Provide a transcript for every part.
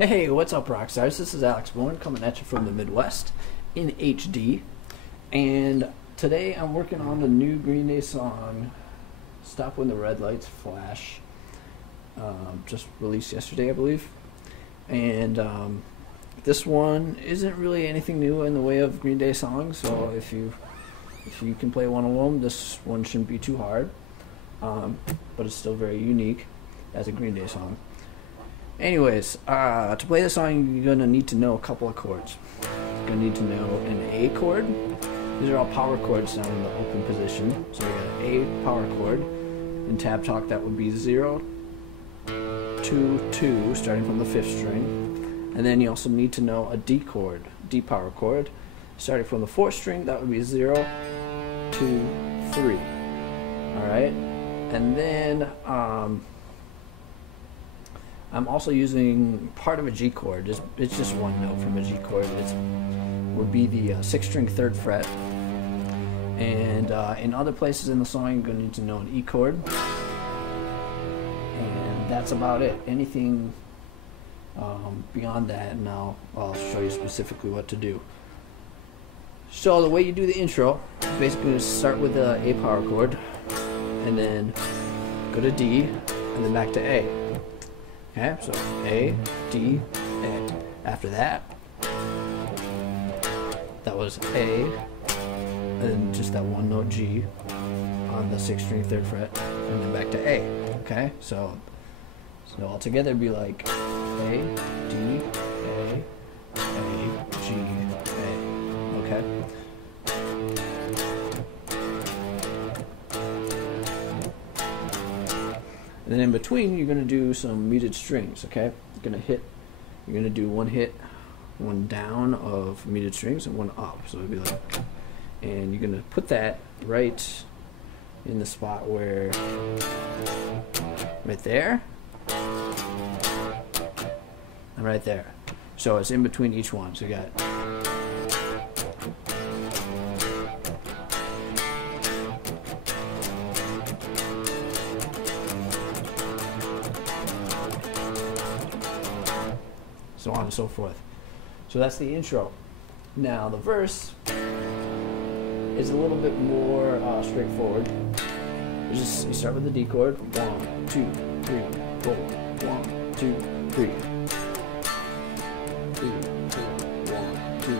Hey, what's up, Rockstars? This is Alex Bourne coming at you from the Midwest in HD. And today I'm working on the new Green Day song, Stop When the Red Lights Flash. Just released yesterday, I believe. And this one isn't really anything new in the way of Green Day songs, so if you can play one of them, this one shouldn't be too hard. But it's still very unique as a Green Day song. Anyways, to play the song, you're going to need to know a couple of chords. You're going to need to know an A chord. These are all power chords down in the open position. So we got an A power chord. In tab talk, that would be 0, 2, 2, starting from the 5th string. And then you also need to know a D chord, D power chord. Starting from the 4th string, that would be 0, 2, 3. Alright? And then, I'm also using part of a G chord. It's just one note from a G chord. It would be the 6th string 3rd fret. And in other places in the song, you're going to need to know an E chord. And that's about it. Anything beyond that, and I'll show you specifically what to do. So the way you do the intro, basically just start with the A power chord, and then go to D, and then back to A. Okay, so A, D, A. After that, that was A, and then just that one note G on the 6th string 3rd fret, and then back to A. Okay, so altogether it'd be like A, D, A, G, A. Okay. And then in between, you're going to do some muted strings, okay? You're going to do one hit, one down of muted strings and one up. So it'll be like, and you're going to put that right in the spot where, right there, and right there. So it's in between each one. So you got, so on and so forth. So that's the intro. Now the verse is a little bit more straightforward. You start with the D chord. 1, 2, 3, 4. 1, 2, 3. 2, 1, 2,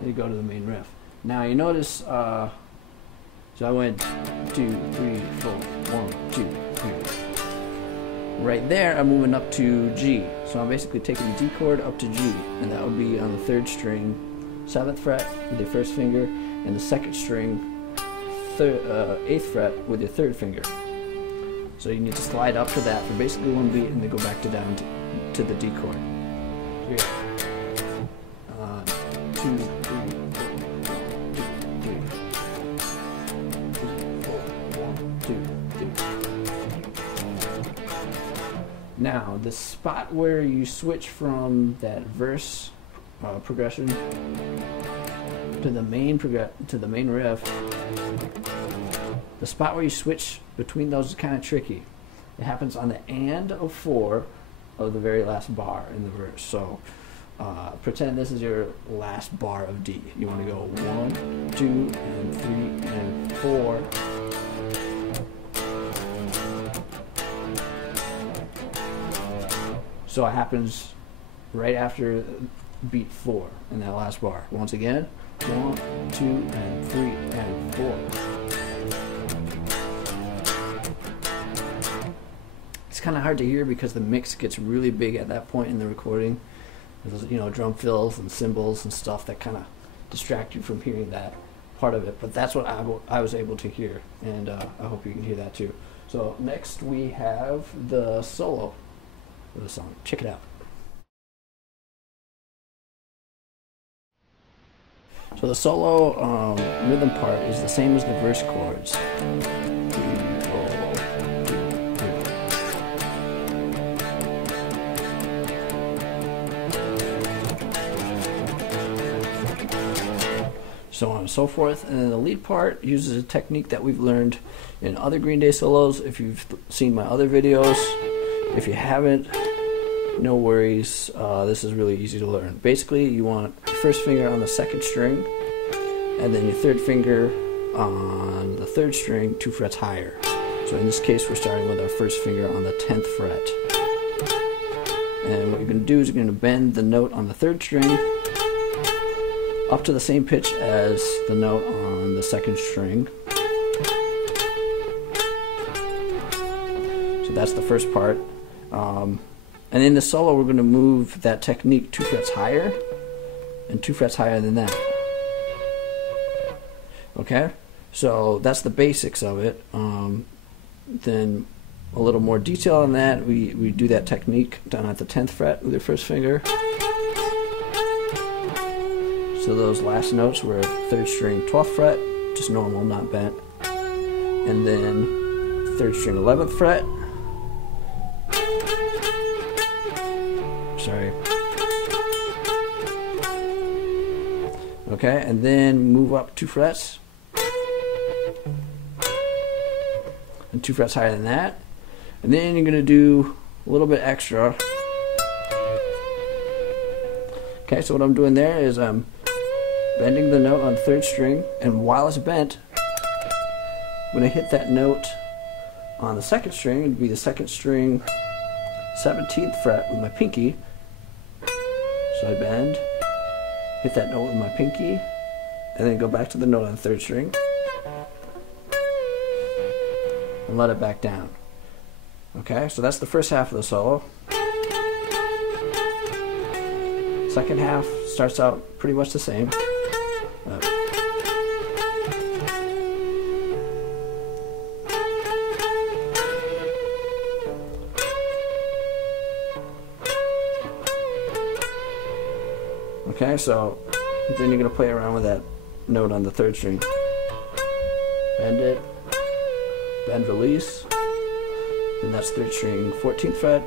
3. You go to the main riff. Now you notice. So I went 2, 3, 4. 1, 2, 3. Right there, I'm moving up to G. So I'm basically taking the D chord up to G, and that would be on the 3rd string, 7th fret with your 1st finger, and the 2nd string, 8th fret with your 3rd finger. So you need to slide up to that for basically one beat, and then go back down to the D chord. So yeah. 2, 3, 4, 1, 2, 3. Now, the spot where you switch from that verse progression to the main riff, the spot where you switch between those is kind of tricky. It happens on the and of 4 of the very last bar in the verse. So pretend this is your last bar of D. You want to go 1, 2, and 3, and 4. So it happens right after beat 4 in that last bar. Once again, 1, 2, and 3, and 4. It's kind of hard to hear because the mix gets really big at that point in the recording. There's, drum fills and cymbals and stuff that kind of distract you from hearing that part of it. But that's what I was able to hear, and I hope you can hear that too. So next we have the solo of the song. Check it out. So the solo rhythm part is the same as the verse chords. So on and so forth. And then the lead part uses a technique that we've learned in other Green Day solos. If you've seen my other videos, If you haven't, no worries. This is really easy to learn. Basically, you want your first finger on the second string, and then your third finger on the third string 2 frets higher. So in this case, we're starting with our first finger on the 10th fret. And what you're going to do is you're going to bend the note on the third string up to the same pitch as the note on the second string. So that's the first part. And in the solo, we're going to move that technique 2 frets higher and 2 frets higher than that. Okay? So that's the basics of it. Then a little more detail on that. We do that technique down at the 10th fret with your first finger. So those last notes were 3rd string 12th fret, just normal, not bent. And then 3rd string 11th fret. Sorry. Okay, and then move up 2 frets. And 2 frets higher than that. And then you're going to do a little bit extra. Okay, so what I'm doing there is I'm bending the note on the 3rd string, and while it's bent, when I hit that note on the 2nd string, it would be the 2nd string 17th fret with my pinky. So I bend, hit that note with my pinky, and then go back to the note on the 3rd string, and let it back down. Okay, so that's the first half of the solo. Second half starts out pretty much the same. Okay, so then you're going to play around with that note on the 3rd string. Bend it, bend, release. Then that's 3rd string 14th fret.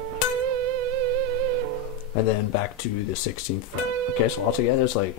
And then back to the 16th fret. Okay, so altogether it's like.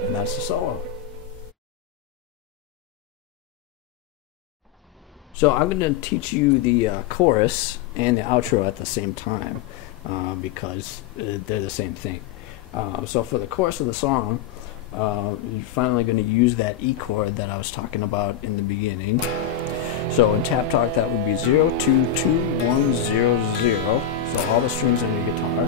And that's the solo. So I'm going to teach you the chorus and the outro at the same time because they're the same thing. So for the chorus of the song, you're finally going to use that E chord that I was talking about in the beginning. So in tap talk, that would be 0, 2, 2, 1, 0, 0. So all the strings on your guitar.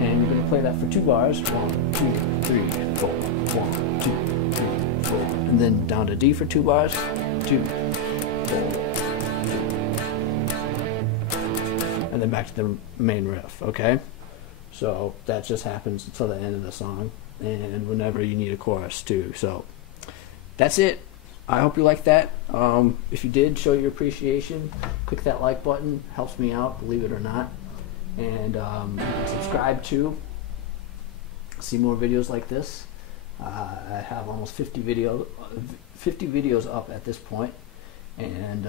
And you're going to play that for 2 bars. 1, 2, 3, 4. 1, 2, 3, 4. And then down to D for 2 bars. 2, 4. And then back to the main riff, okay? So that just happens until the end of the song. And whenever you need a chorus too. So that's it. I hope you like that. If you did, show your appreciation. Click that like button. Helps me out, believe it or not. And subscribe too. See more videos like this. I have almost 50 videos up at this point. And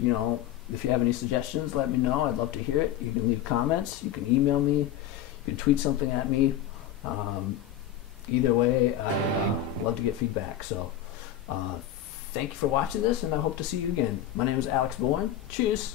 you know, if you have any suggestions, let me know. I'd love to hear it. You can leave comments. You can email me. You can tweet something at me. Either way, I love to get feedback. So thank you for watching this, and I hope to see you again. My name is Alex Bourne. Cheers.